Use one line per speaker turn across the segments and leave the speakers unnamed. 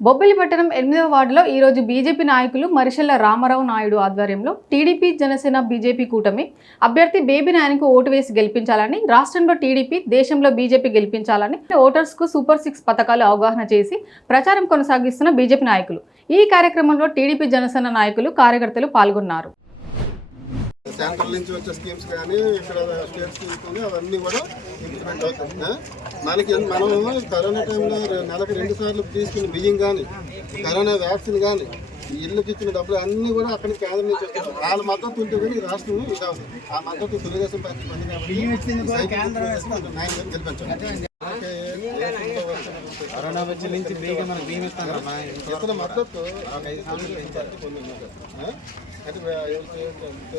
బొబ్బిలి పట్టణం ఎనిమిదవ వార్డులో ఈరోజు బీజేపీ నాయకులు మరిషెల్ల రామారావు నాయుడు ఆధ్వర్యంలో టీడీపీ జనసేన బీజేపీ కూటమి అభ్యర్థి బేబీ నాయనకు ఓటు వేసి గెలిపించాలని రాష్ట్రంలో టీడీపీ దేశంలో బీజేపీ గెలిపించాలని ఓటర్స్కు సూపర్ సిక్స్ పథకాలు అవగాహన చేసి ప్రచారం కొనసాగిస్తున్న బీజేపీ నాయకులు. ఈ కార్యక్రమంలో టీడీపీ జనసేన నాయకులు కార్యకర్తలు పాల్గొన్నారు.
సెంట్రల్ నుంచి వచ్చే స్కీమ్స్ కానీ ఇక్కడ స్టేట్ స్కీమ్స్ కానీ అవన్నీ కూడా ఇంప్లిమెంట్ అవుతాయి? మనకి మనం కరోనా టైంలో నెలకు రెండు సార్లు తీసుకున్న బియ్యం కానీ కరోనా వ్యాక్సిన్ కానీ ఈ ఇళ్ళకి ఇచ్చిన డబ్బులు అన్నీ కూడా అక్కడి కేంద్రం నుంచి వచ్చాయి వాళ్ళ మద్దతు ఉంటే కానీ ఈ రాష్ట్రం ఇది అవుతుంది. ఆ మద్దతు తెలుగుదేశం పార్టీ కాబట్టి
కరోనా వచ్చి నుంచి బీగా మనకు బియ్యం ఇస్తానమ్మా
ఇతర మద్దతు ఒక ఐదు వే- ఎవరికి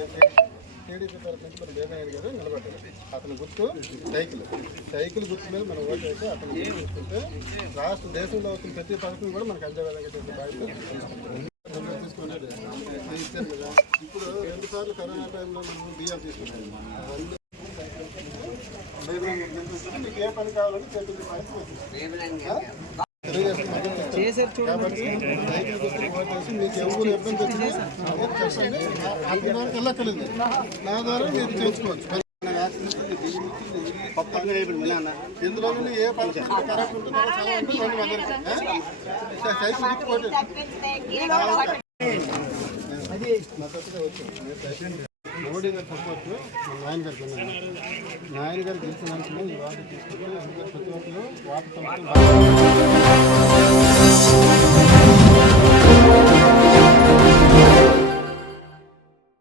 అంటే టీడీపీ తరఫు నుంచి మన దేవనాయుడు గారు నిలబడ్డారు అతని గుర్తు సైకిల్ సైకిల్ గుర్తు మీద మనం ఓటు అయితే అతను తీసుకుంటే రాష్ట్ర దేశంలో వచ్చిన ప్రతి పథకం కూడా మనకు అందే విధంగా చేసే బాధ్యత తీసుకున్నాం. కదా ఇప్పుడు రెండు సార్లు కరోనా టైంలో బియ్యం తీసుకున్నాం మీకు ఏ పని కావాలంటే తెలుగుదేశం కాబట్టి గురించి ఓటేసి మీకు ఎవరు ఇబ్బంది వచ్చినా మీరు చెప్పండి. అందులోకి వెళ్ళక్కర్లేదు. నా ద్వారా మీరు. ఇందులో నుండి ఏ పథకం కరెక్ట్ ఉంటుందో. ఆ? సైకిల్ మోడీ గారి సపోర్ట్ మా నాయన గారికి ఉన్నాను నాయన గారు గెలిచిన ఈ వార్డు తీసుకుంటే ప్రతి ఒక్కరు వాటర్ సంస్థలు